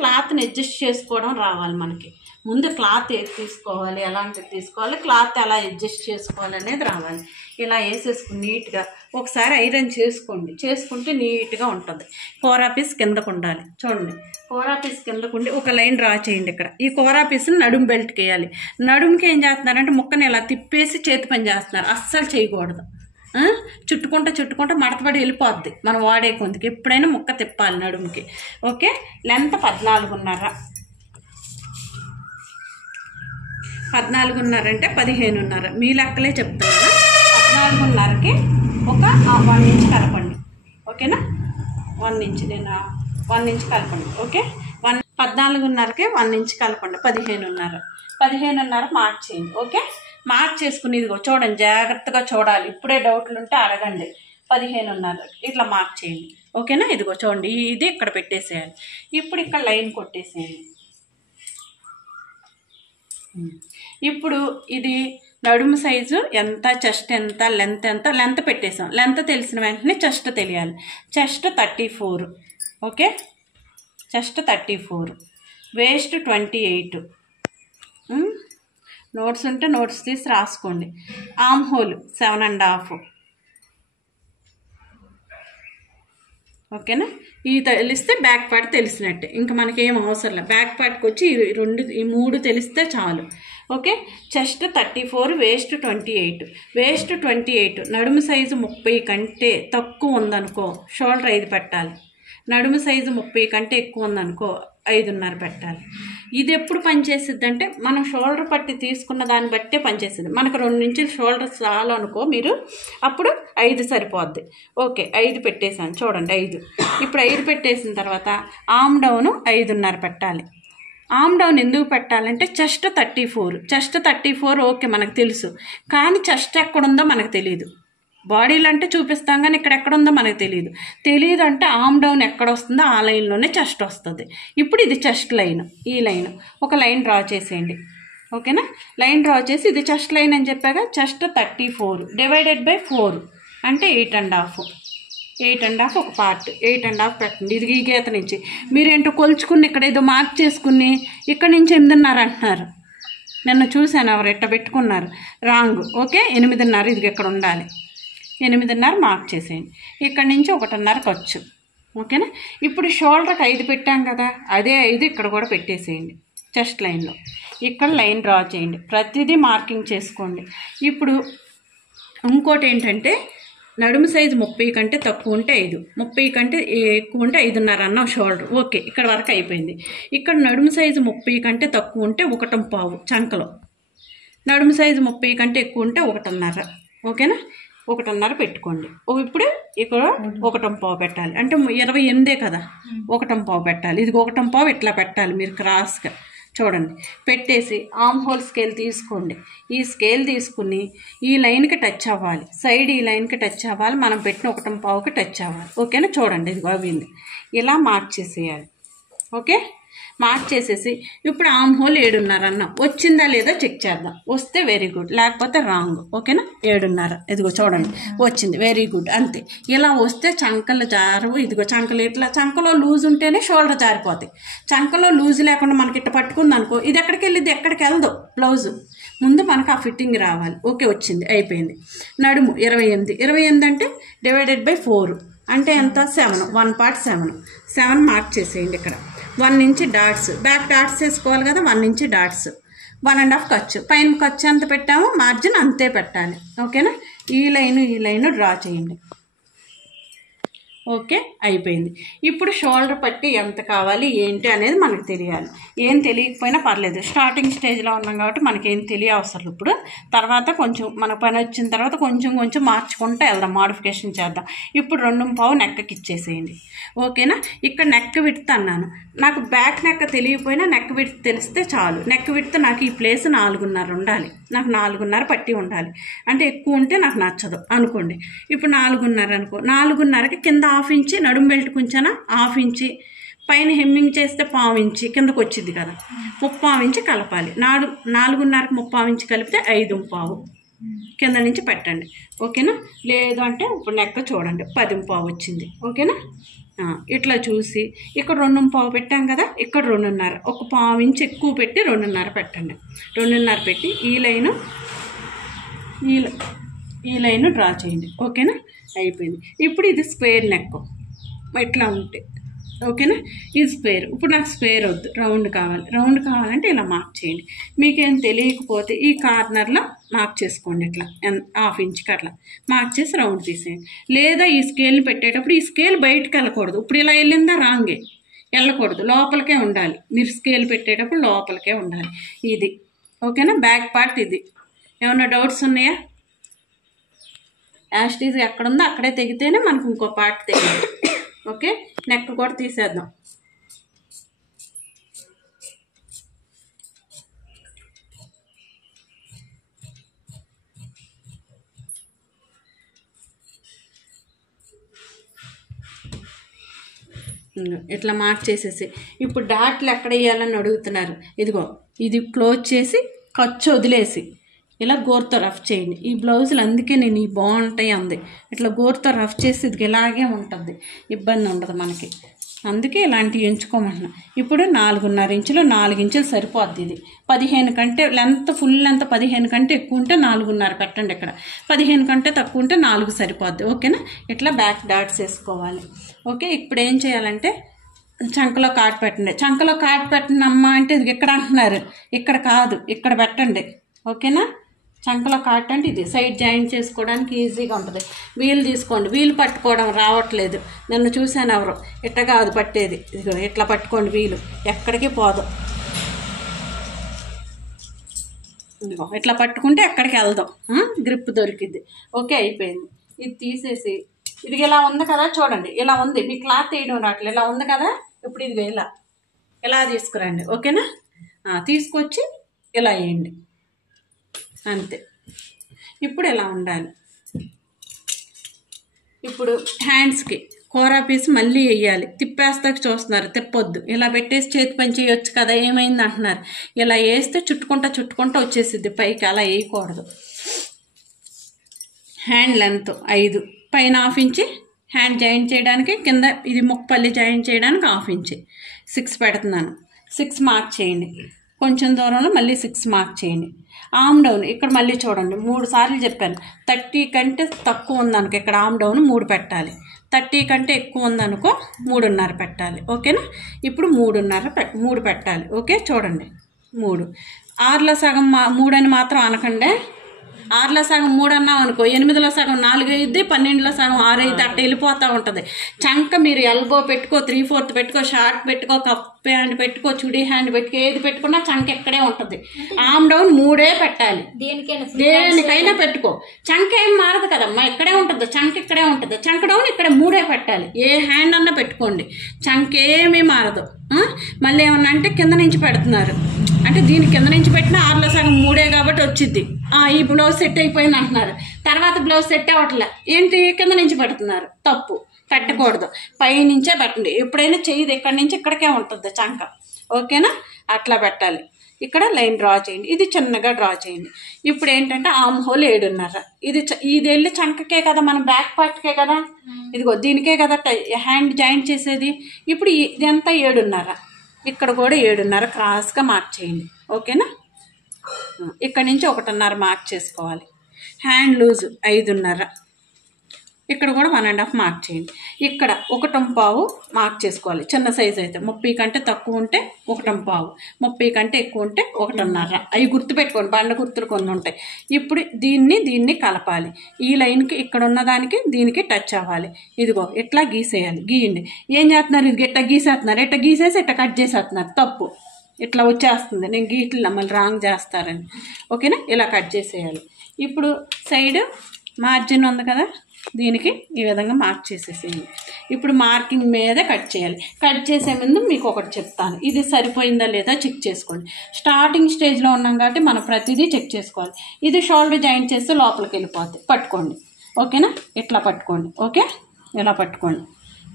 క్లాత్ని అడ్జస్ట్ చేసుకోవడం రావాలి మనకి. ముందు క్లాత్ ఏది తీసుకోవాలి, ఎలాంటిది తీసుకోవాలి, క్లాత్ ఎలా అడ్జస్ట్ చేసుకోవాలి అనేది రావాలి. ఇలా వేసేసుకుని నీట్గా ఒకసారి ఐరన్ చేసుకోండి. చేసుకుంటే నీట్గా ఉంటుంది. కోరా పీస్ కిందకు ఉండాలి. చూడండి, కోరా పీస్ కిందకుండి ఒక లైన్ డ్రా చేయండి. ఇక్కడ ఈ కోరా పీస్ని నడుము బెల్ట్కి వేయాలి. నడుముకి ఏం చేస్తున్నారంటే ముక్కని ఇలా తిప్పేసి చేతి పని చేస్తున్నారు. అస్సలు చేయకూడదు. చుట్టుకుంటా మడతపడి వెళ్ళిపోద్ది మనం వాడే కొందికి. ఎప్పుడైనా ముక్క తిప్పాలి నడుముకి. Okay, length 14.5. 14.5 అంటే 15.5. మీ లెక్కలే చెప్తున్నాను. 14.5కి ఒక 1 ఇంచ్ కలపండి. ఓకేనా, 1 ఇంచ్, నేను 1 ఇంచ్ కలపండి. ఓకే, 14.5కి 1 ఇంచ్ కలపండి. 15.5 మార్క్ చేయండి. ఓకే, మార్క్ చేసుకుని ఇదిగో చూడండి, జాగ్రత్తగా చూడాలి. ఇప్పుడే డౌట్లు ఉంటే అడగండి. 15.5 ఇట్లా మార్క్ చేయండి. ఓకేనా, ఇదిగో చూడండి, ఇది ఇక్కడ పెట్టేసేయాలి. ఇప్పుడు ఇక్కడ లైన్ కొట్టేసేయండి. ఇప్పుడు ఇది నడుము సైజు ఎంత, చెస్ట్ ఎంత, లెంత్ ఎంత, లెంత్ పెట్టేసాం. లెంత్ తెలిసిన వెంటనే చెస్ట్ తెలియాలి. Chest 34. Okay, chest 34, waste 28. Notes ఉంటే నోట్స్ తీసి రాసుకోండి. Arm whole 7.5. ఓకేనా, ఇది తెలిస్తే బ్యాక్ పార్ట్ తెలిసినట్టే. ఇంకా మనకేం అవసరం లేదు. బ్యాక్ పార్ట్కి వచ్చి ఈ 3 తెలిస్తే చాలు. Okay, chest 34, waste 28. వేస్ట్ 28, నడుము సైజు 30 కంటే తక్కువ ఉందనుకో షోల్డర్ 5 పెట్టాలి. నడుము సైజు 30 కంటే ఎక్కువ ఉందనుకో 5.5 పెట్టాలి. ఇది ఎప్పుడు పనిచేసిద్ది అంటే మనం షోల్డర్ పట్టి తీసుకున్న దాన్ని బట్టే పనిచేస్తుంది. మనకు 2 ఇంచులు షోల్డర్ చాలు అనుకో మీరు, అప్పుడు 5 సరిపోద్ది. ఓకే, 5 పెట్టేసాను చూడండి, 5. ఇప్పుడు 5 పెట్టేసిన తర్వాత ఆర్మ్ డౌన్ 5.5 పెట్టాలి. ఆర్మ్ డౌన్ ఎందుకు పెట్టాలంటే చెస్ట్ 34. చెస్ట్ 34 ఓకే మనకు తెలుసు, కానీ చెస్ట్ ఎక్కడుందో మనకు తెలియదు. బాడీలో అంటే చూపిస్తాం కానీ ఇక్కడ ఎక్కడుందో మనకు తెలియదు అంటే ఆర్మ్ డౌన్ ఎక్కడ వస్తుందో ఆ లైన్లోనే చెస్ట్ వస్తుంది. ఇప్పుడు ఇది చెస్ట్ లైన్. ఈ లైన్ ఒక లైన్ డ్రా చేసేయండి. ఓకేనా, లైన్ డ్రా చేసి ఇది చెస్ట్ లైన్ అని చెప్పాక చెస్ట్ 34 డివైడెడ్ బై 4 అంటే 8.5. 8.5 ఒక పార్ట్, 8.5 పెట్టండి. ఇది ఈ గీత నుంచి మీరేంటో కొలుచుకుని ఇక్కడ ఏదో మార్క్ చేసుకుని ఇక్కడ నుంచి 8.5 అంటున్నారు. నిన్న చూశాను ఎవరు ఎట్ట పెట్టుకున్నారు, రాంగ్. ఓకే, 8.5 ఇది ఇక్కడ ఉండాలి. 8.5 మార్క్ చేసేయండి. ఇక్కడ నుంచి 1.5 ఖర్చు. ఓకేనా, ఇప్పుడు షోల్డర్కి 5 పెట్టాం కదా, అదే 5 ఇక్కడ కూడా పెట్టేసేయండి. చెస్ట్ లైన్లో ఇక్కడ లైన్ డ్రా చేయండి. ప్రతిదీ మార్కింగ్ చేసుకోండి. ఇప్పుడు ఇంకోటి ఏంటంటే నడుము సైజు 30 కంటే తక్కువ ఉంటే 5, 30 కంటే ఎక్కువ ఉంటే 5.5 అన్నాం షోల్డర్. ఓకే, ఇక్కడ వరకు అయిపోయింది. ఇక్కడ నడుము సైజు 30 కంటే తక్కువ ఉంటే 1.5 చంకలో, నడుము సైజు 30 కంటే ఎక్కువ ఉంటే 1.5. ఓకేనా, 1.5 పెట్టుకోండి. ఇప్పుడు ఇక్కడ 1.5 పెట్టాలి. అంటే 28 కదా, 1.5 పెట్టాలి. ఇది 1.5 ఇట్లా పెట్టాలి మీరు క్రాస్గా. చూడండి, పెట్టేసి ఆర్మ్ హోల్ స్కేల్ తీసుకోండి. ఈ స్కేల్ తీసుకుని ఈ లైన్కి టచ్ అవ్వాలి. సైడ్ ఈ లైన్కి టచ్ అవ్వాలి. మనం పెట్టిన 1.5కి టచ్ అవ్వాలి. ఓకేనా, చూడండి ఇది అవ్వింది. ఇలా మార్క్ చేసేయాలి. ఓకే, మార్క్ చేసేసి ఇప్పుడు ఆర్మ్ హోల్ 7.5 అన్నాం. వచ్చిందా లేదా చెక్ చేద్దాం. వస్తే వెరీ గుడ్, లేకపోతే రాంగ్. ఓకేనా, 7.5 ఇదిగో చూడండి వచ్చింది, వెరీ గుడ్. అంతే. ఇలా వస్తే చంకలు జారవు. ఇదిగో చంకలు ఇట్లా, చంకలో లూజ్ ఉంటేనే షోల్డర్ జారిపోతాయి. చంకలో లూజ్ లేకుండా మనకి ఇట్ట పట్టుకుంది అనుకో, ఇది ఎక్కడికి వెళ్ళిద్ది, ఎక్కడికి వెళ్దు. బ్లౌజు ముందు మనకు ఆ ఫిట్టింగ్ రావాలి. ఓకే, వచ్చింది, అయిపోయింది. నడుము 28 అంటే డివైడెడ్ బై 4 అంటే ఎంత, 7. 1 part 7 మార్క్ చేసేయండి. ఇక్కడ 1 ఇంచ్ డాట్స్, బ్యాక్ డాట్స్ వేసుకోవాలి కదా, 1 ఇంచ్ డాట్స్, 1.5 ఖర్చు. పైన ఖర్చు ఎంత పెట్టామో మార్జిన్ అంతే పెట్టాలి. ఓకేనా, ఈ లైన్ డ్రా చేయండి. ఓకే, అయిపోయింది. ఇప్పుడు షోల్డర్ పట్టి ఎంత కావాలి ఏంటి అనేది మనకు తెలియాలి. ఏం తెలియకపోయినా పర్లేదు, స్టార్టింగ్ స్టేజ్లో ఉన్నాం కాబట్టి మనకేం తెలియవసరం. ఇప్పుడు తర్వాత కొంచెం మన పని వచ్చిన తర్వాత కొంచెం మార్చుకుంటూ వెళ్దాం, మాడిఫికేషన్ చేద్దాం. ఇప్పుడు 2.5 నెక్కకి ఇచ్చేసేయండి. ఓకేనా, ఇక్కడ నెక్ విడ్త్ అన్నాను. నాకు బ్యాక్ నెక్ తెలియకపోయినా నెక్ విడ్త్ తెలిస్తే చాలు. నెక్ విడ్త్ నాకు ఈ ప్లేస్ 4.5 ఉండాలి. నాకు 4.5 పట్టి ఉండాలి. అంటే ఎక్కువ ఉంటే నాకు నచ్చదు అనుకోండి. ఇప్పుడు 4.5 అనుకో, 4.5కి కింద 1/2 ఇంచి నడుము బెల్ట్ కుంచానా, 1/2 ఇంచి పైన హెమ్మింగ్ చేస్తే 1/4 ఇంచి కిందకు వచ్చింది కదా, 3/4 ఇంచి కలపాలి. 4.5కి 3/4 ఇంచి కలిపితే 5.5 కింద నుంచి పెట్టండి. ఓకేనా, లేదు అంటే ఇప్పుడు నెక్క చూడండి 10.5 వచ్చింది. ఓకేనా, ఇట్లా చూసి ఇక్కడ 2.25 పెట్టాం కదా, ఇక్కడ 2.5, ఒక 1/4 ఇంచ్ ఎక్కువ పెట్టి 2.5 పెట్టండి. 2.5 పెట్టి ఈ లైన్ డ్రా చేయండి. ఓకేనా, అయిపోయింది. ఇప్పుడు ఇది స్క్వేర్ నెక్ ఇట్లా ఉంటే ఓకేనా, ఇది స్క్వేర్. ఇప్పుడు నాకు స్క్వేర్ వద్దు, రౌండ్ కావాలి. రౌండ్ కావాలంటే ఇలా మార్క్ చేయండి. మీకేం తెలియకపోతే ఈ కార్నర్లో మార్క్ చేసుకోండి, ఇట్లా 1/2 ఇంచ్కి అట్లా మార్క్ చేసి రౌండ్ తీసేయండి. లేదా ఈ స్కేల్ని పెట్టేటప్పుడు ఈ స్కేల్ బయటకు వెళ్ళకూడదు. ఇప్పుడు ఇలా వెళ్ళిందా రాంగే, వెళ్ళకూడదు, లోపలికే ఉండాలి. మీరు స్కేల్ పెట్టేటప్పుడు లోపలికే ఉండాలి. ఇది ఓకేనా, బ్యాక్ పార్ట్ ఇది. ఏమన్నా డౌట్స్ ఉన్నాయా? యాస్టీజ్ ఎక్కడుందో అక్కడే తెగితేనే మనకు ఇంకో పార్ట్ తెగింది. ఓకే, నెక్ కూడా తీసేద్దాం. ఇట్లా మార్క్ చేసేసి ఇప్పుడు డాట్లు ఎక్కడ వేయాలని అడుగుతున్నారు. ఇదిగో ఇది క్లోజ్ చేసి ఖర్చు వదిలేసి ఇలా గోరుతో రఫ్ చేయండి. ఈ బ్లౌజులు అందుకే నేను ఈ బాగుంటాయి అంది. ఇట్లా గోరుతో రఫ్ చేసి ఇది ఇలాగే ఉంటుంది, ఇబ్బంది ఉండదు మనకి. అందుకే ఇలాంటివి ఎంచుకోమంటున్నా. ఇప్పుడు 4.5 ఇంచులు, 4 ఇంచులు సరిపోద్ది. ఇది 15 కంటే లెంత్, ఫుల్ లెంత్ 15 కంటే ఎక్కువ ఉంటే 4.5 పెట్టండి. ఇక్కడ 15 కంటే తక్కువ ఉంటే 4 సరిపోద్ది. ఓకేనా, ఇట్లా బ్యాక్ డాట్స్ వేసుకోవాలి. ఓకే, ఇప్పుడు ఏం చేయాలంటే చంకలో కాట్ పెట్టండి. చంకలో కాట్ పెట్టండి అమ్మ అంటే ఇది ఇక్కడ అంటున్నారు, ఇక్కడ కాదు, ఇక్కడ పెట్టండి. ఓకేనా, చంకలో కాట్ అంటే ఇది సైడ్ జాయింట్ చేసుకోవడానికి ఈజీగా ఉంటుంది. వీలు తీసుకోండి, వీలు పట్టుకోవడం రావట్లేదు. నన్ను చూశాను ఎవరు, ఇట్ట కాదు పట్టేది, ఇదిగో ఇట్లా పట్టుకోండి, వీలు ఎక్కడికి పోదు. ఇదిగో ఇట్లా పట్టుకుంటే ఎక్కడికి వెళ్దాం, గ్రిప్ దొరికిద్ది. ఓకే, అయిపోయింది. ఇది తీసేసి ఇది ఇలా ఉంది కదా, చూడండి ఇలా ఉంది. మీ క్లాత్ వేయడం రావట్లేదు, ఇలా ఉంది కదా. ఇప్పుడు ఇది ఇలా తీసుకురండి. ఓకేనా, తీసుకొచ్చి ఇలా వేయండి, అంతే. ఇప్పుడు ఎలా ఉండాలి. ఇప్పుడు హ్యాండ్స్కి కోరా పీస్ మళ్ళీ వేయాలి. తిప్పేస్తాక చూస్తున్నారు, తిప్పొద్దు. ఇలా పెట్టేసి చేతి పని చేయొచ్చు కదా, ఏమైంది అంటున్నారు. ఇలా వేస్తే చుట్టుకుంటా వచ్చేసిద్ది పైకి, అలా వేయకూడదు. హ్యాండ్ లెంత్ 5, పైన 1/2 ఇంచ్ హ్యాండ్ జాయింట్ చేయడానికి, కింద ఇది ముక్కపల్లి జాయింట్ చేయడానికి 1/2 ఇంచ్. 6 పెడుతున్నాను. 6 మార్క్ చేయండి. కొంచెం దూరంలో మళ్ళీ 6 మార్క్ చేయండి. ఆమ్ డౌన్ ఇక్కడ మళ్ళీ చూడండి, 3 సార్లు చెప్పాను. 30 కంటే తక్కువ ఉందనుకో ఇక్కడ ఆమ్ డౌన్ 3 పెట్టాలి. 30 కంటే ఎక్కువ ఉందనుకో 3.5 పెట్టాలి. ఓకేనా, ఇప్పుడు 3.5 పెట్టాలి. ఓకే, చూడండి 3. 6లో సగం 3 అని మాత్రం అనకండి. 6లో సగం 3 అన్నాం అనుకో, 8లో సగం 4 అయ్యిద్ది, 12లో సగం 6 అయితే అట్ట వెళ్ళిపోతూ ఉంటుంది. చంక మీరు ఎల్బో పెట్టుకో, 3/4 పెట్టుకో, షార్ట్ పెట్టుకో, కప్ హ్యాండ్ పెట్టుకో, చుడీ హ్యాండ్ పెట్టుకో, ఏది పెట్టుకున్నా చంక ఎక్కడే ఉంటుంది. ఆమ్ డౌన్ 3 పెట్టాలి. దేనికైనా పెట్టుకో, చంక ఏం మారదు కదమ్మా, ఇక్కడే ఉంటుంది, చంక ఇక్కడే ఉంటుంది. చంక డౌన్ ఇక్కడ 3 పెట్టాలి. ఏ హ్యాండ్ అన్నా పెట్టుకోండి, చంక ఏమీ మారదు. మళ్ళీ ఏమన్నా అంటే కింద నుంచి పెడుతున్నారు అంటే దీని కింద నుంచి పెట్టినా 6లో సగం 3 కాబట్టి వచ్చింది. ఈ బ్లౌజ్ సెట్ అయిపోయింది అంటున్నారు, తర్వాత బ్లౌజ్ సెట్ అవ్వట్లే, ఏంటి కింద నుంచి పెడుతున్నారు. తప్పు, పెట్టకూడదు, పై నుంచే పెట్టండి. ఎప్పుడైనా చెయ్యి ఇక్కడి నుంచి ఇక్కడికే ఉంటుంది చంక. ఓకేనా, అట్లా పెట్టాలి. ఇక్కడ లైన్ డ్రా చేయండి, ఇది చిన్నగా డ్రా చేయండి. ఇప్పుడు ఏంటంటే ఆమ్ హోల్ 7.5. ఇది వెళ్ళి చంకకే కదా, మనం బ్యాక్ పార్ట్కే కదా, ఇదిగో దీనికే కదా హ్యాండ్ జాయింట్ చేసేది. ఇప్పుడు ఇదంతా 7.5, ఇక్కడ కూడా 7.5 క్రాస్గా మార్క్ చేయండి. ఓకేనా, ఇక్కడ నుంచి 1.5 మార్క్ చేసుకోవాలి. హ్యాండ్ లూజ్ 5.5, ఇక్కడ కూడా 1.5 మార్క్ చేయండి. ఇక్కడ 1.5 మార్క్ చేసుకోవాలి. చిన్న సైజు అయితే 30 కంటే తక్కువ ఉంటే 1.5, 30 కంటే ఎక్కువ ఉంటే 1.5. అవి గుర్తుపెట్టుకోండి, బండ గుర్తులు కొన్ని ఉంటాయి. ఇప్పుడు దీన్ని కలపాలి. ఈ లైన్కి ఇక్కడ ఉన్నదానికి దీనికి టచ్ అవ్వాలి. ఇదిగో ఇట్లా గీసేయాలి. గీయండి. ఏం చేస్తున్నారు, ఇది ఇట్లా గీసేస్తున్నారు, ఇట్లా గీసేసి ఇట్లా కట్ చేసేస్తున్నారు. తప్పు, ఇట్లా వచ్చేస్తుంది. నేను గీట్లు మళ్ళీ రాంగ్ చేస్తారని. ఓకేనా, ఇలా కట్ చేసేయాలి. ఇప్పుడు సైడ్ మార్జిన్ ఉంది కదా, దీనికి ఈ విధంగా మార్క్ చేసేసేయండి. ఇప్పుడు మార్కింగ్ మీద కట్ చేయాలి. కట్ చేసే ముందు మీకు ఒకటి చెప్తాను, ఇది సరిపోయిందా లేదా చెక్ చేసుకోండి. స్టార్టింగ్ స్టేజ్లో ఉన్నాం కాబట్టి మనం ప్రతిదీ చెక్ చేసుకోవాలి. ఇది షోల్డర్ జాయింట్ చేస్తే లోపలికి వెళ్ళిపోద్ది, పట్టుకోండి. ఓకేనా, ఇట్లా పట్టుకోండి. ఓకే, ఇలా పట్టుకోండి,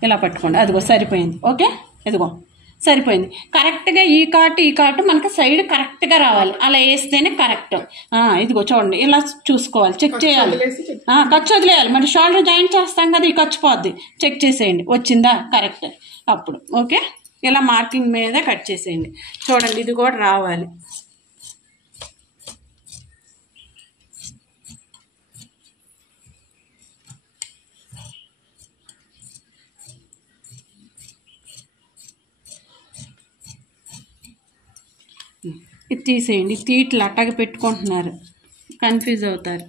ఇలా పట్టుకోండి. అదిగో సరిపోయింది. ఓకే, ఇదిగో సరిపోయింది. కరెక్ట్గా ఈ కాటు మనకు సైడ్ కరెక్ట్గా రావాలి. అలా వేస్తేనే కరెక్ట్. ఇదిగో చూడండి, ఇలా చూసుకోవాలి, చెక్ చేయాలి. ఖర్చు వదిలేయాలి. మరి షోల్డర్ జాయింట్ చేస్తాం కదా, ఈ ఖర్చు పోద్ది. చెక్ చేసేయండి వచ్చిందా కరెక్ట్. అప్పుడు ఓకే, ఇలా మార్కింగ్ మీద కట్ చేసేయండి. చూడండి ఇది కూడా రావాలి. ఇది తీసేయండి. తీట్లు అట్టగా పెట్టుకుంటున్నారు, కన్ఫ్యూజ్ అవుతారు.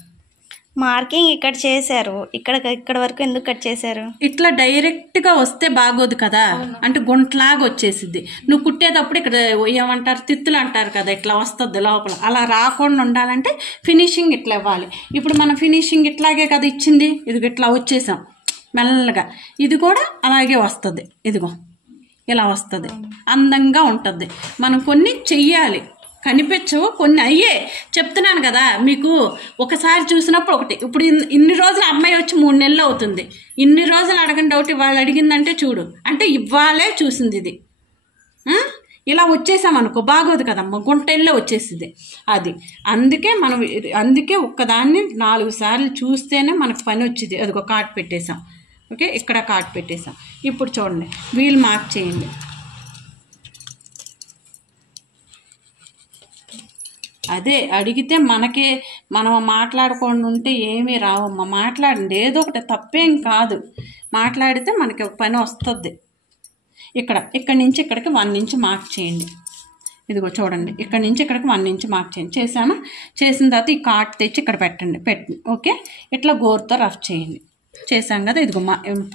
మార్కింగ్ ఇక్కడ చేశారు, ఇక్కడ వరకు ఎందుకు కట్ చేశారు? ఇట్లా డైరెక్ట్గా వస్తే బాగోదు కదా, అంటే గుంటలాగా వచ్చేసిద్ది. నువ్వు కుట్టేటప్పుడు ఇక్కడ ఏమంటారు, తిత్తులు అంటారు కదా, ఇట్లా వస్తుంది లోపల. అలా రాకుండా ఉండాలంటే ఫినిషింగ్ ఇట్లా ఇవ్వాలి. ఇప్పుడు మనం ఫినిషింగ్ ఇట్లాగే కదా ఇచ్చింది, ఇదిగో ఇట్లా వచ్చేసాం మెల్లగా. ఇది కూడా అలాగే వస్తుంది, ఇదిగో ఇలా వస్తుంది, అందంగా ఉంటుంది. మనం కొన్ని చెయ్యాలి, కనిపించవు కొన్ని. అయ్యే చెప్తున్నాను కదా మీకు, ఒకసారి చూసినప్పుడు ఒకటి. ఇప్పుడు ఇన్ని రోజులు అమ్మాయి వచ్చి 3 నెలలు అవుతుంది. ఇన్ని రోజులు అడగని డౌట్ ఇవాళ అడిగిందంటే చూడు, అంటే ఇవ్వాలే చూసింది ఇది. ఇలా వచ్చేసామనుకో బాగోదు కదమ్మా, గుంటెల్లో వచ్చేసింది అది. అందుకే ఒక్కదాన్ని 4 సార్లు చూస్తేనే మనకు పని వచ్చింది. అదిగో కాట్ పెట్టేసాం. ఓకే, ఇక్కడ కాట్ పెట్టేసాం. ఇప్పుడు చూడండి, వీల్ మార్క్ చేయండి. అదే అడిగితే మనం మాట్లాడుకొని ఉంటే ఏమీ రావమ్మా. మాట్లాడండి, ఏదో ఒకటి, తప్పేం కాదు. మాట్లాడితే మనకి పని వస్తుంది. ఇక్కడి నుంచి ఇక్కడికి 1 ఇంచ్ మార్క్ చేయండి. ఇదిగో చూడండి, ఇక్కడి నుంచి ఇక్కడికి 1 ఇంచ్ మార్క్ చేయండి. చేసామా? చేసిన తర్వాత ఈ కాట్ తెచ్చి ఇక్కడ పెట్టండి. ఓకే, ఇట్లా గోరుతో రఫ్ చేయండి. చేసాం కదా, ఇదిగో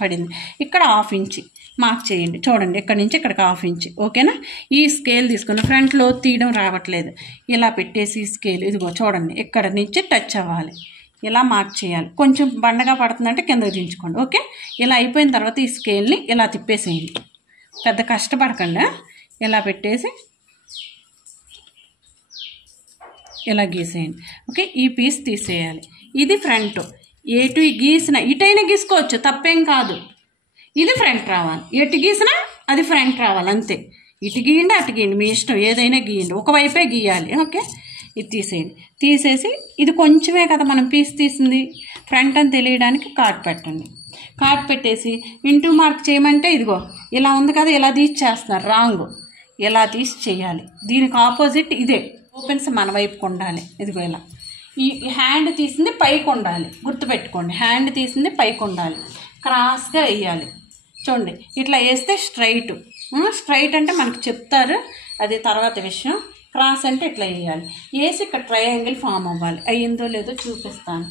పడింది. ఇక్కడ 1/2 ఇంచ్ మార్క్ చేయండి. చూడండి, ఇక్కడి నుంచి ఇక్కడికి 1/2 ఇంచ్. ఓకేనా? ఈ స్కేల్ తీసుకుని ఫ్రంట్లో తీయడం రావట్లేదు, ఇలా పెట్టేసి స్కేల్ ఇదిగో చూడండి, ఇక్కడ నుంచి టచ్ అవ్వాలి. ఇలా మార్క్ చేయాలి. కొంచెం బండగా పడుతుందంటే కిందకి దించుకోండి. ఓకే, ఇలా అయిపోయిన తర్వాత ఈ స్కేల్ని ఇలా తిప్పేసేయండి. పెద్ద కష్టపడకండి. ఇలా పెట్టేసి ఇలా గీసేయండి. ఓకే, ఈ పీస్ తీసేయాలి. ఇది ఫ్రంట్. ఎటు గీసిన ఇటైనా గీసుకోవచ్చు, తప్పేం కాదు. ఇది ఫ్రంట్ రావాలి. ఎటు గీసినా అది ఫ్రంట్ రావాలి, అంతే. ఇటు గీయండి, అటు గీయండి, మీ ఇష్టం, ఏదైనా గీయండి. ఒకవైపే గీయాలి. ఓకే, ఇది తీసేయండి. తీసేసి ఇది కొంచెమే కదా మనం పీస్ తీసింది, ఫ్రంట్ అని తెలియడానికి కార్డ్ పెట్టండి. కార్డ్ పెట్టేసి ఇంటూ మార్క్ చేయమంటే ఇదిగో ఇలా ఉంది కదా, ఇలా తీసి చేస్తున్నారు, రాంగ్. ఇలా తీసి చేయాలి. దీనికి ఆపోజిట్ ఇదే, ఓపెన్స్ మన వైపుకు ఉండాలి. ఇదిగో ఇలా ఈ హ్యాండ్ తీసింది పైకి ఉండాలి, గుర్తుపెట్టుకోండి. హ్యాండ్ తీసింది పైకి ఉండాలి, క్రాస్గా వేయాలి. చూడండి, ఇట్లా వేస్తే స్ట్రైట్ అంటే మనకు చెప్తారు, అది తర్వాత విషయం. క్రాస్ అంటే ఇట్లా వేయాలి. వేసి ఇక్కడ ట్రయాంగిల్ ఫామ్ అవ్వాలి. అయ్యిందో లేదో చూపిస్తాను.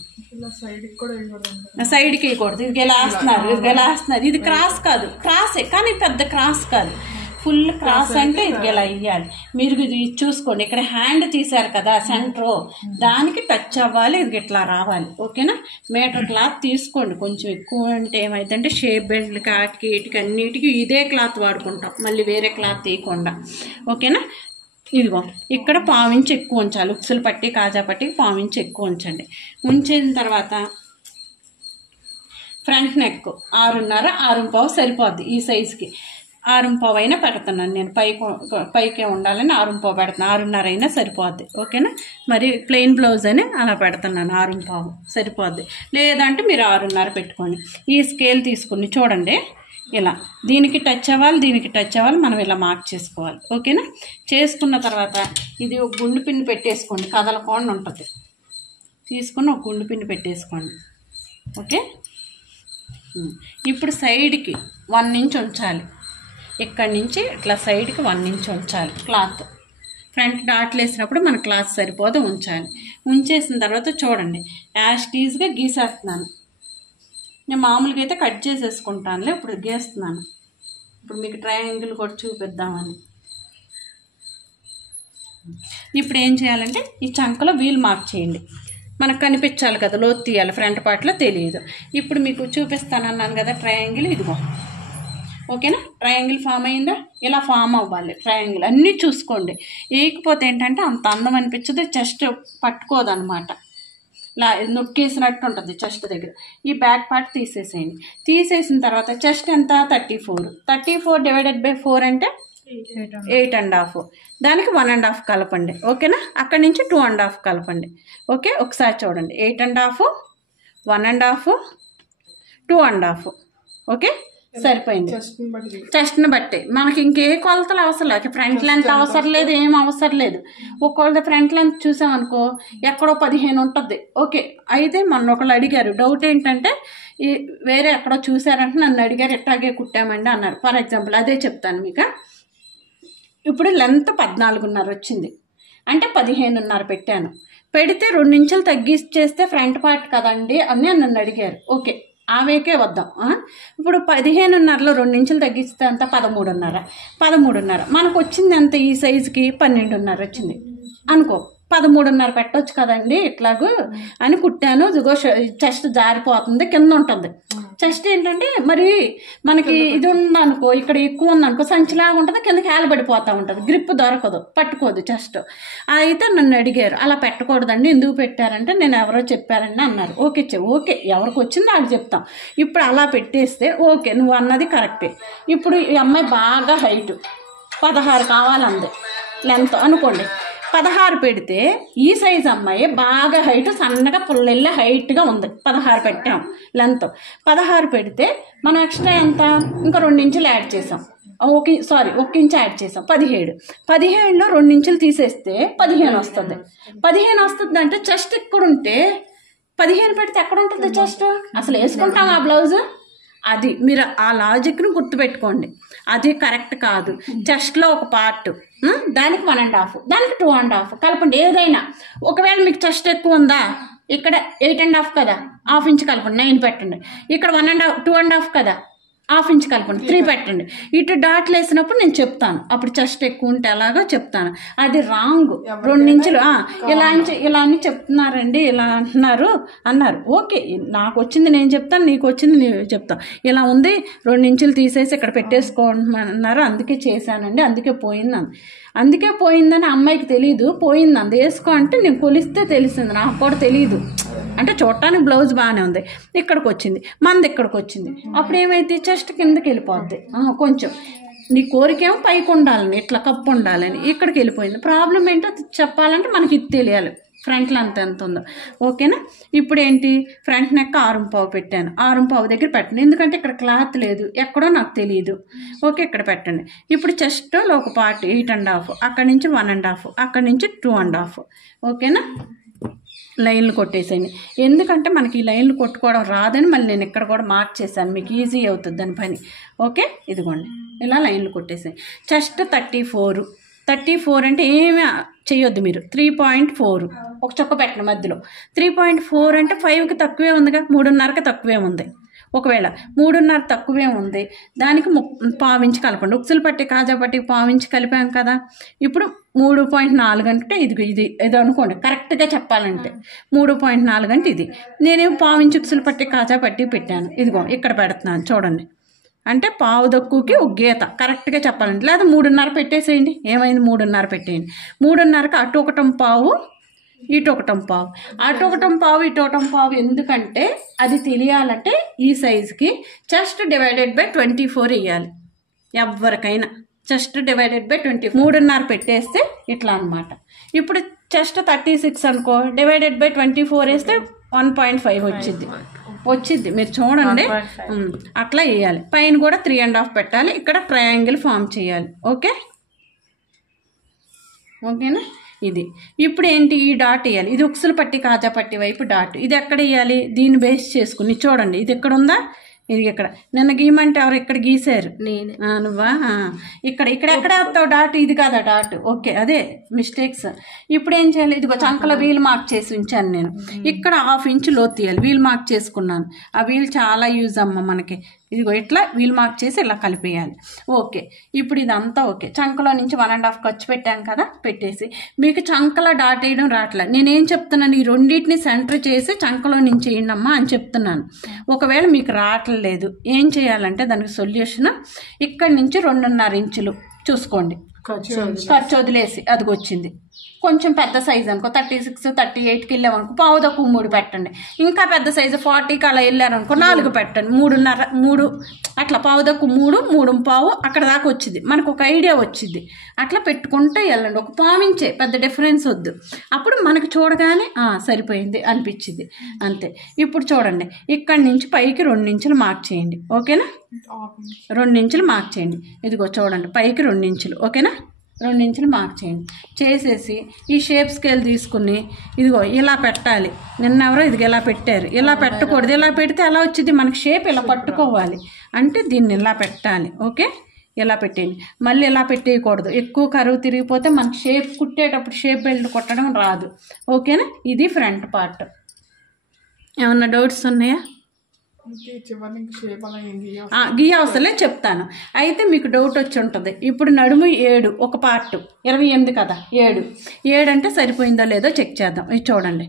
సైడ్కి వేయకూడదు, ఇది గెలాస్తున్నారు. ఇది క్రాస్ కాదు, క్రాసే కానీ పెద్ద క్రాస్ కాదు. ఫుల్ క్రాస్ అంటే ఇది ఇలా వేయాలి. మీరు ఇది చూసుకోండి, ఇక్కడ హ్యాండ్ తీశారు కదా సెంటర్, దానికి టచ్ అవ్వాలి, ఇది ఇట్లా రావాలి. ఓకేనా? మీటర్ క్లాత్ తీసుకోండి. కొంచెం ఎక్కువ అంటే ఏమైందంటే షేప్ బెండ్లకి వాటికి వీటికి అన్నిటికీ ఇదే క్లాత్ వాడుకుంటాం, మళ్ళీ వేరే క్లాత్ తీయకుండా. ఓకేనా? ఇదిగో ఇక్కడ 1/4 ఇంచ్ ఎక్కువ ఉంచాలి. ఉక్సులు పట్టి కాజా పట్టి 1/4 ఇంచ్ ఎక్కువ ఉంచండి. ఉంచిన తర్వాత ఫ్రంట్ నెక్ 6.5, 6.25 సరిపోద్ది ఈ సైజుకి. 6.25 అయినా పెడుతున్నాను నేను, పైకే ఉండాలని 6.25 పెడుతున్నాను. 6.5 అయినా సరిపోద్ది. ఓకేనా? మరి ప్లెయిన్ బ్లౌజ్ అని అలా పెడుతున్నాను, 6.25 సరిపోద్ది. లేదంటే మీరు 6.5 పెట్టుకోండి. ఈ స్కేల్ తీసుకుని చూడండి, ఇలా దీనికి టచ్ అవ్వాలి, దీనికి టచ్ అవ్వాలి, మనం ఇలా మార్క్ చేసుకోవాలి. ఓకేనా? చేసుకున్న తర్వాత ఇది ఒక గుండు పిన్ పెట్టేసుకోండి, కదలకుండా ఉంటుంది. తీసుకుని ఒక గుండు పిన్ పెట్టేసుకోండి. ఓకే, ఇప్పుడు సైడ్కి 1 ఇంచ్ ఉంచాలి. ఇక్కడి నుంచి ఇట్లా సైడ్కి 1 ఇంచ్ ఉంచాలి క్లాత్. ఫ్రంట్ డాట్లు వేసినప్పుడు మన క్లాత్ సరిపోదు, ఉంచాలి. ఉంచేసిన తర్వాత చూడండి, యాస్టీజ్గా గీసేస్తున్నాను. నేను మామూలుగా అయితే కట్ చేసేసుకుంటానులే, ఇప్పుడు గీస్తున్నాను. ఇప్పుడు మీకు ట్రయాంగిల్ కూడా చూపిద్దామని. ఇప్పుడు ఏం చేయాలంటే ఈ చంకలో వీల్ మార్క్ చేయండి. మనకు కనిపించాలి కదా, లోతు తీయాలి, ఫ్రంట్ పార్ట్లో తెలియదు. ఇప్పుడు మీకు చూపిస్తానన్నాను కదా ట్రయాంగిల్, ఇదిగో. ఓకేనా? ట్రయాంగిల్ ఫామ్ అయిందా? ఇలా ఫామ్ అవ్వాలి ట్రయాంగిల్. అన్నీ చూసుకోండి. వేయకపోతే ఏంటంటే అంత అందం అనిపించదు, చెస్ట్ పట్టుకోదన్నమాట, ఇలా నొక్కేసినట్టు ఉంటుంది చెస్ట్ దగ్గర. ఈ బ్యాక్ పార్ట్ తీసేసేయండి. తీసేసిన తర్వాత చెస్ట్ ఎంత? 34. 34 ÷ 4 అంటే 8.5, దానికి 1.5 కలపండి. ఓకేనా? అక్కడి నుంచి 2.5 కలపండి. ఓకే, ఒకసారి చూడండి. 8.5, 1.5, 2.5. ఓకే, సరిపోయింది. చెస్ట్ని బట్టి మనకి ఇంకే కొలతలు అవసరం లేదు. ఫ్రంట్ లెంత్ అవసరం లేదు, ఏం అవసరం లేదు. ఒకవేళ ఫ్రంట్ లెంత్ చూసామనుకో ఎక్కడో 15 ఉంటుంది. ఓకే, అయితే మొన్న ఒకళ్ళు అడిగారు, డౌట్ ఏంటంటే ఈ వేరే ఎక్కడో చూసారంటే నన్ను అడిగారు, ఎట్టాగే కుట్టామండి అన్నారు. ఫర్ ఎగ్జాంపుల్ అదే చెప్తాను మీకు. ఇప్పుడు లెంత్ 14.5 వచ్చింది అంటే 15.5 పెట్టాను. పెడితే 2 ఇంచులు తగ్గిచ్చేస్తే ఫ్రంట్ పార్ట్ కదండి అని నన్ను అడిగారు. ఓకే, ఆమెకే వద్దాం. ఇప్పుడు 15.5లో 2 ఇంచులు తగ్గిస్తే అంత 13.5 మనకు వచ్చింది అంత ఈ సైజుకి 12.5 వచ్చింది అనుకో. 13.5 పెట్టవచ్చు కదండి ఇట్లాగూ అని కుట్టాను. ఇదిగో చెస్ట్ జారిపోతుంది, కింద ఉంటుంది. చెస్ట్ ఏంటంటే మరి మనకి ఇది ఉందనుకో, ఇక్కడ ఎక్కువ ఉందనుకో సంచిలాగా ఉంటుంది, కిందకి ఏలబడిపోతూ ఉంటుంది, గ్రిప్ దొరకదు, పట్టుకోదు చెస్ట్. అయితే నన్ను అడిగారు, అలా పెట్టకూడదండి, ఎందుకు పెట్టారంటే నేను ఎవరో చెప్పారండి అన్నారు. ఓకే ఓకే, ఎవరికి వచ్చిందో వాళ్ళు చెప్తాం. ఇప్పుడు అలా పెట్టేస్తే ఓకే, నువ్వు అన్నది కరెక్టే. ఇప్పుడు ఈ అమ్మాయి బాగా హైట్ 16 కావాలంది లెంత్ అనుకోండి. 16 పెడితే ఈ సైజ్ అమ్మాయి బాగా హైట్, సన్నగా పుల్లెళ్ళ హైట్గా ఉంది. 16 పెట్టాం లెంత్. 16 పెడితే మనం ఎక్స్ట్రా ఎంత, ఇంకా 2 ఇంచులు యాడ్ చేసాం. 1 ఇంచు యాడ్ చేసాం. 17లో 2 ఇంచులు తీసేస్తే 15 వస్తుంది. 15 వస్తుంది అంటే చెస్ట్ ఇక్కడ ఉంటే 15 పెడితే ఎక్కడ ఉంటుంది చెస్ట్? అసలు వేసుకుంటాం ఆ బ్లౌజ్? అది మీరు ఆ లాజిక్ను గుర్తుపెట్టుకోండి, అది కరెక్ట్ కాదు. చెస్ట్లో ఒక పార్ట్, దానికి 1.5, దానికి 2.5 కలపండి ఏదైనా. ఒకవేళ మీకు చెస్ట్ ఎక్కువ ఉందా, ఇక్కడ 8.5 కదా, 1/2 ఇంచ్ కలపండి, 9 పెట్టండి. ఇక్కడ 2.5 కదా, 1/2 ఇంచ్ కలపండి, 3 పెట్టండి. ఇటు డాట్లు వేసినప్పుడు నేను చెప్తాను, అప్పుడు చెస్ట్ ఎక్కువ ఉంటే ఎలాగో చెప్తాను. అది రాంగ్. 2 ఇంచులు ఇలా అని చెప్తున్నారండి, ఇలా అన్నారు. ఓకే, నాకు వచ్చింది నేను చెప్తాను, నీకు వచ్చింది నేను చెప్తాను. ఇలా ఉంది, 2 ఇంచులు తీసేసి ఇక్కడ పెట్టేసుకోమన్నారు, అందుకే చేశానండి, అందుకే పోయిందని అమ్మాయికి తెలియదు. పోయింది అంది వేసుకో అంటే నేను కొలిస్తే తెలిసింది, నాకు కూడా తెలియదు. అంటే చూడటానికి బ్లౌజ్ బాగానే ఉంది, ఇక్కడికి వచ్చింది మంది, ఇక్కడికి వచ్చింది. అప్పుడు ఏమైతే చెస్ట్ కిందకి వెళ్ళిపోద్ది. కొంచెం నీ కోరికేమో పైకి ఉండాలని, ఇట్లా కప్పు ఉండాలని, ఇక్కడికి వెళ్ళిపోయింది. ప్రాబ్లం ఏంటో చెప్పాలంటే మనకి ఇది తెలియాలి, ఫ్రంట్ లెంత్ ఎంత ఉందో. ఓకేనా? ఇప్పుడు ఏంటి, ఫ్రంట్ నెక్ 6.5 పెట్టాను. 6.5 దగ్గర పెట్టండి, ఎందుకంటే ఇక్కడ క్లాత్ లేదు, ఎక్కడో నాకు తెలియదు. ఓకే, ఇక్కడ పెట్టండి. ఇప్పుడు చెస్ట్లో ఒక పార్ట్ 8.5, అక్కడి నుంచి 1.5, అక్కడి నుంచి 2.5. ఓకేనా? లైన్లు కొట్టేసేయండి, ఎందుకంటే మనకి ఈ లైన్లు కొట్టుకోవడం రాదని మళ్ళీ నేను ఇక్కడ కూడా మార్క్ చేశాను, మీకు ఈజీ అవుతుంది దాని పని. ఓకే, ఇదిగోండి ఇలా లైన్లు కొట్టేసేయండి. చెస్ట్ 34 అంటే ఏమి చేయొద్దు మీరు. 3.4 ఒక చొక్క పెట్టండి మధ్యలో. 3.4 అంటే 5కి తక్కువే ఉందిగా, 3.5కి తక్కువే ఉంది. ఒకవేళ 3.5 తక్కువే ఉంది, దానికి 1/4 ఇంచు కలపండి. ఉక్సులు పట్టి కాజా పట్టి 1/4 ఇంచు కలిపాం కదా. ఇప్పుడు 3.4 అంటే ఇది అనుకోండి, కరెక్ట్గా చెప్పాలంటే 3.4 అంటే ఇది. నేనేం 1/4 ఇంచు ఉక్సులు పట్టి కాజా పట్టి పెట్టాను, ఇదిగో ఇక్కడ పెడుతున్నాను చూడండి. అంటే 1/4 తక్కువకి ఒక గీత, కరెక్ట్గా చెప్పాలంటే. లేదా 3.5 పెట్టేసేయండి, ఏమైంది 3.5 పెట్టేయండి. 3.5కి అటు 1.5 ఇటు 1.5, అటు 1.5 ఇటు 1.5. ఎందుకంటే అది తెలియాలంటే ఈ సైజుకి చెస్ట్ డివైడెడ్ బై 24 వేయాలి ఎవరికైనా. చెస్ట్ డివైడెడ్ బై 24, 3.5 పెట్టేస్తే ఇట్లా అనమాట. ఇప్పుడు చెస్ట్ 36 అనుకో, డివైడెడ్ బై 24 వేస్తే 1.5 వచ్చింది. మీరు చూడండి, అట్లా వేయాలి. పైన కూడా 3.5 పెట్టాలి. ఇక్కడ ట్రయాంగిల్ ఫామ్ చేయాలి. ఓకేనా? ఇది ఇప్పుడు ఏంటి, ఈ డాట్ వేయాలి. ఇది ఉక్సులు పట్టి కాజా పట్టి వైపు డాట్. ఇది ఎక్కడ వేయాలి, దీన్ని బేస్ చేసుకుని చూడండి. ఇది ఎక్కడ ఉందా, ఇది ఇక్కడ. నిన్న గీయమంటే ఎవరు ఇక్కడ గీసారు, నువ్వా? ఇక్కడ ఎక్కడ వేస్తావు డాట్, ఇది కాదా డాట్. ఓకే, అదే మిస్టేక్స్. ఇప్పుడు ఏం చేయాలి, ఇదిగో చంకలో వీల్ మార్క్ చేసి ఉంచాను నేను. ఇక్కడ 1/2 ఇంచు లోతు తీయాలి, వీల్ మార్క్ చేసుకున్నాను. ఆ వీల్ చాలా యూజ్ అమ్మ మనకి. ఇదిగో ఇట్లా వీల్ మార్క్ చేసి ఇలా కలిపేయాలి. ఓకే, ఇప్పుడు ఇదంతా ఓకే. చంకలో నుంచి 1.5 ఖర్చు పెట్టాం కదా, పెట్టేసి మీకు చంకలో డాట్ వేయడం రావట్లే. నేనేం చెప్తున్నాను, ఈ రెండింటిని సెంటర్ చేసి చంకలో నుంచి వేయండి అమ్మా అని చెప్తున్నాను. ఒకవేళ మీకు రావట్లేదు, ఏం చేయాలంటే దానికి సొల్యూషన్, ఇక్కడి నుంచి 2.5 ఇంచులు చూసుకోండి, ఖర్చు వదిలేసి అదిగో వచ్చింది. కొంచెం పెద్ద సైజు అనుకో 36, 38కి వెళ్ళామనుకో పావు తక్కువ 3 పెట్టండి. ఇంకా పెద్ద సైజు 40కి అలా వెళ్ళారనుకో 4 పెట్టండి. 3.5 3 అట్లా పావు తక్కువ 3, 3.25 అక్కడ దాకా వచ్చింది. మనకు ఒక ఐడియా వచ్చింది. అట్లా పెట్టుకుంటే వెళ్ళండి. ఒక పావించే పెద్ద డిఫరెన్స్ వద్దు. అప్పుడు మనకు చూడగానే సరిపోయింది అనిపించింది అంతే. ఇప్పుడు చూడండి ఇక్కడి నుంచి పైకి 2 ఇంచులు మార్క్ చేయండి. ఓకేనా? 2 ఇంచులు మార్క్ చేయండి. ఇదిగో చూడండి పైకి 2 ఇంచులు. ఓకేనా? 2 ఇంచులు మార్క్ చేయండి. చేసేసి ఈ షేప్ స్కేల్ తీసుకుని ఇదిగో ఇలా పెట్టాలి. నిన్నెవరో ఇదిగో ఇలా పెట్టారు. ఇలా పెట్టకూడదు. ఇలా పెడితే ఎలా వచ్చింది మనకి షేప్ ఇలా పట్టుకోవాలి అంటే దీన్ని ఇలా పెట్టాలి. ఓకే? ఇలా పెట్టేయండి. మళ్ళీ ఇలా పెట్టేయకూడదు. ఎక్కువ కరువు తిరిగిపోతే మనకి షేప్ కుట్టేటప్పుడు షేప్ బెల్ట్ కొట్టడం రాదు. ఓకేనా? ఇది ఫ్రంట్ పార్ట్. ఏమన్నా డౌట్స్ ఉన్నాయా? గీ అవసరం చెప్తాను. అయితే మీకు డౌట్ వచ్చి ఉంటుంది. ఇప్పుడు నడుము 7 ఒక పార్ట్ 28 కదా 7 అంటే సరిపోయిందో లేదో చెక్ చేద్దాం. ఇది చూడండి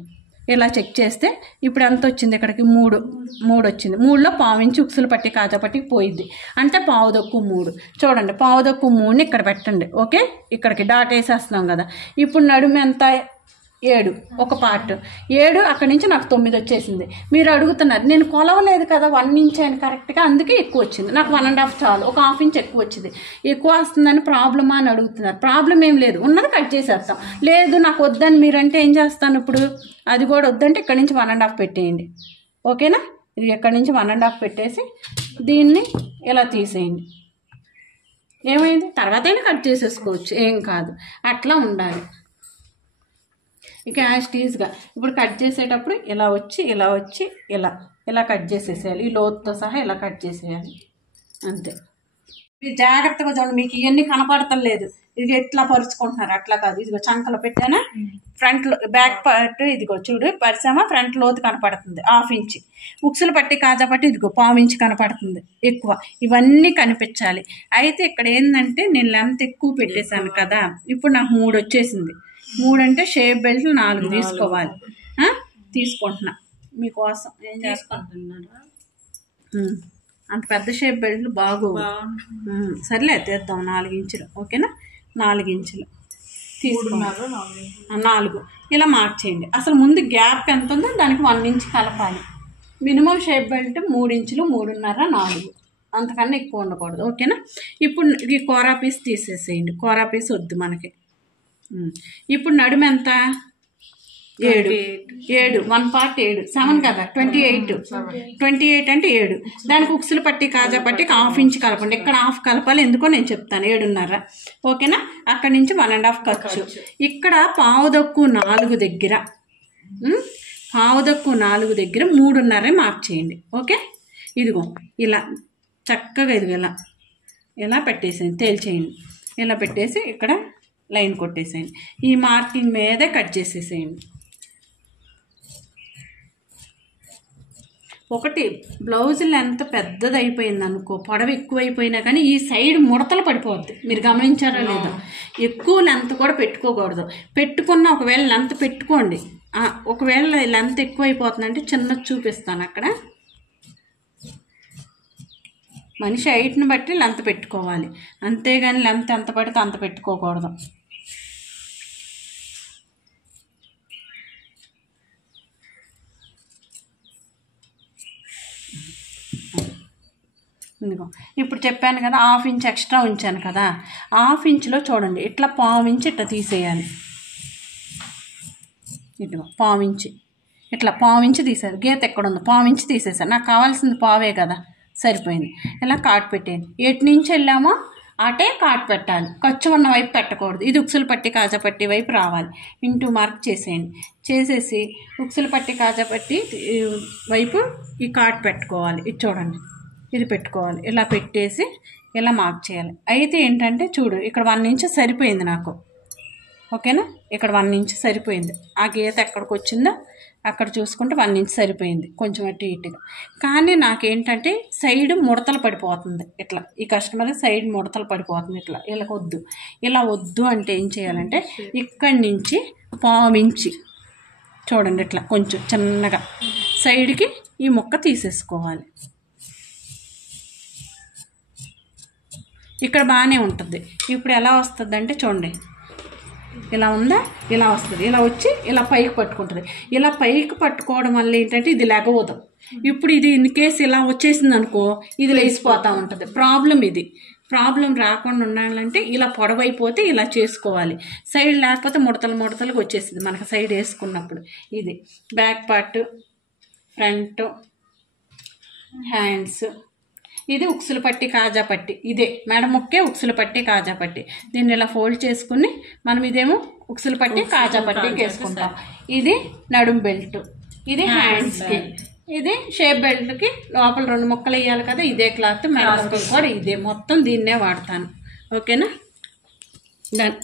ఇలా చెక్ చేస్తే ఇప్పుడు ఎంత వచ్చింది? ఇక్కడికి 3 వచ్చింది. 3లో పావు ఇంచు ఉక్సులు పట్టి కాజా పట్టి పోయిద్ది అంటే పావు తక్కువ 3. చూడండి పావు తక్కువ 3ని ఇక్కడ పెట్టండి. ఓకే? ఇక్కడికి డాట్ వేసేస్తున్నాం కదా. ఇప్పుడు నడుము ఎంత? 7 ఒక పార్ట్ 7 అక్కడి నుంచి నాకు 9 వచ్చేసింది. మీరు అడుగుతున్నారు నేను కొలవలేదు కదా 1 ఇంచ్ అని కరెక్ట్గా, అందుకే ఎక్కువ వచ్చింది. నాకు 1.5 చాలు, ఒక ½ ఇంచ్ ఎక్కువ వచ్చింది. ఎక్కువ వస్తుందని ప్రాబ్లమా అని అడుగుతున్నారు. ప్రాబ్లం ఏం లేదు, ఉన్నది కట్ చేసేస్తాం. లేదు నాకు వద్దని మీరంటే ఏం చేస్తాను? ఇప్పుడు అది కూడా వద్దంటే ఇక్కడి నుంచి 1.5 పెట్టేయండి. ఓకేనా? ఇది ఎక్కడి నుంచి 1.5 పెట్టేసి దీన్ని ఇలా తీసేయండి. ఏమైంది? తర్వాత అయినా కట్ చేసేసుకోవచ్చు, ఏం కాదు. అట్లా ఉండాలి. ఇక యాస్టీజ్గా ఇప్పుడు కట్ చేసేటప్పుడు ఇలా వచ్చి ఇలా కట్ చేసేసేయాలి. ఈ లోతుతో సహా ఇలా కట్ చేసేయాలి అంతే. మీరు జాగ్రత్తగా చూడండి. మీకు ఇవన్నీ కనపడతలేదు. ఇది ఎట్లా పరుచుకుంటున్నారు అట్లా కాదు. ఇదిగో చంకలో పెట్టానా ఫ్రంట్ బ్యాక్ పార్ట్ ఇదిగో చూడు పరిసామా ఫ్రంట్ లోతు కనపడుతుంది 1/2 ఇంచ్. ఉక్సులు పట్టి కాజా పట్టి ఇదిగో పావు ఇంచ్ కనపడుతుంది ఎక్కువ. ఇవన్నీ కనిపించాలి. అయితే ఇక్కడ ఏంటంటే నేను లెంత్ ఎక్కువ పెట్టేశాను కదా. ఇప్పుడు నాకు 3 వచ్చేసింది. 3 అంటే షేప్ బెల్ట్ 4 తీసుకోవాలి. తీసుకుంటున్నా మీకోసం. ఏం చేసుకుంటున్నారా? అంత పెద్ద షేప్ బెల్ట్లు బాగు. సర్లే తీద్దాం 4 ఇంచులు. ఓకేనా? 4 ఇంచులు తీసుకున్నారు. 4 ఇలా మార్క్ చేయండి. అసలు ముందు గ్యాప్ ఎంత ఉందో దానికి 1 ఇంచ్ కలపాలి. మినిమం షేప్ బెల్ట్ 3 ఇంచులు 3.5 4 అంతకన్నా ఎక్కువ ఉండకూడదు. ఓకేనా? ఇప్పుడు ఈ కోరా పీస్ తీసేసేయండి. కోరా పీస్ వద్దు మనకి. ఇప్పుడు నడుము ఎంత? 7 1 పార్ట్ 7 7 కదా 28 అంటే 7. దానికి ఉక్సులు పట్టి కాజా పట్టి 1/2 ఇంచ్ కలపండి. ఇక్కడ 1/2 కలపాలి. ఎందుకో నేను చెప్తాను. 7.5. ఓకేనా? అక్కడి నుంచి 1.5 ఖర్చు. ఇక్కడ పావు తక్కువ 4 దగ్గర 3.5 మార్క్ చేయండి. ఓకే? ఇదిగో ఇలా చక్కగా ఇదిగో ఇలా పెట్టేసేయండి. తేల్చేయండి. ఇలా పెట్టేసి ఇక్కడ లైన్ కొట్టేసేయండి. ఈ మార్కింగ్ మీదే కట్ చేసేసేయండి. ఒకటి బ్లౌజ్ లెంత్ పెద్దది అయిపోయింది అనుకో, పొడవు ఎక్కువైపోయినా కానీ ఈ సైడ్ ముడతలు పడిపోద్ది. మీరు గమనించారా లేదా? ఎక్కువ లెంత్ కూడా పెట్టుకోకూడదు. పెట్టుకున్న ఒకవేళ లెంత్ పెట్టుకోండి. ఒకవేళ లెంత్ ఎక్కువైపోతుందంటే చిన్నది చూపిస్తాను. అక్కడ మనిషి హైట్ని బట్టి లెంత్ పెట్టుకోవాలి. అంతేగాని లెంత్ ఎంత పడితే అంత పెట్టుకోకూడదు. ఇదిగో ఇప్పుడు చెప్పాను కదా 1/2 ఇంచ్ ఎక్స్ట్రా ఉంచాను కదా. 1/2 ఇంచ్లో చూడండి ఇట్లా పావు ఇంచ్ ఇట్లా తీసేయాలి. ఇదిగో పావు ఇంచ్ ఇట్లా పావు ఇంచ్ తీసేది. గీత ఎక్కడ ఉందో పావు ఇంచ్ తీసేసాను. నాకు కావాల్సింది పావే కదా, సరిపోయింది. ఇలా కాట్ పెట్టేయండి. ఎటు నుంచి వెళ్ళామో అటే కాట్ పెట్టాలి. ఖర్చు ఉన్న వైపు పెట్టకూడదు. ఇది ఉక్సులు పట్టి కాజా పట్టి వైపు రావాలి. ఇంటూ మార్క్ చేసేయండి. చేసేసి ఉక్సులు పట్టి కాజా పట్టి వైపు ఈ కాట్ పెట్టుకోవాలి. ఇది చూడండి ఇది పెట్టుకోవాలి. ఇలా పెట్టేసి ఇలా మార్క్ చేయాలి. అయితే ఏంటంటే చూడు ఇక్కడ 1 ఇంచ్ సరిపోయింది నాకు. ఓకేనా? ఇక్కడ 1 ఇంచ్ సరిపోయింది. ఆ గీత ఎక్కడికి వచ్చిందో అక్కడ చూసుకుంటే 1 ఇంచ్ సరిపోయింది. కొంచెం అటు ఇటుగా. కానీ నాకేంటంటే సైడ్ ముడతలు పడిపోతుంది. ఇట్లా ఈ కస్టమర్ సైడ్ ముడతలు పడిపోతుంది. ఇలా వద్దు అంటే ఏం చేయాలంటే ఇక్కడి నుంచి పావు ఇంచి చూడండి ఇట్లా కొంచెం చిన్నగా సైడ్కి ఈ ముక్క తీసేసుకోవాలి. ఇక్కడ బాగానే ఉంటుంది. ఇప్పుడు ఎలా వస్తుంది అంటే చూడండి, ఇలా ఉందా, ఇలా వస్తుంది, ఇలా వచ్చి ఇలా పైకి పట్టుకుంటుంది. ఇలా పైకి పట్టుకోవడం వల్ల ఏంటంటే ఇది లెగవదు. ఇప్పుడు ఇది ఇన్ కేసు ఇలా వచ్చేసింది అనుకో, ఇది లేచిపోతూ ఉంటుంది. ప్రాబ్లం రాకుండా ఉండాలంటే ఇలా పొడవైపోతే ఇలా చేసుకోవాలి. సైడ్ లేకపోతే ముడతలుగా వచ్చేసింది మనకు సైడ్ వేసుకున్నప్పుడు. ఇది బ్యాక్ పార్ట్, ఫ్రంట్, హ్యాండ్స్. ఇది ఉక్సులు పట్టి కాజా పట్టి, ఇదే మెడ ముక్కే ఉక్సులు పట్టి కాజా పట్టి. దీన్ని ఇలా ఫోల్డ్ చేసుకుని మనం ఇదేమో ఉక్సులు పట్టి కాజా పట్టికి వేసుకుంటాం. ఇది నడుం బెల్ట్, ఇది హ్యాండ్స్కి, ఇది షేప్ బెల్ట్కి లోపల 2 ముక్కలు వేయాలి కదా, ఇదే క్లాత్. మెడ ముక్కలు కూడా ఇదే, మొత్తం దీన్నే వాడతాను. ఓకేనా, డన్.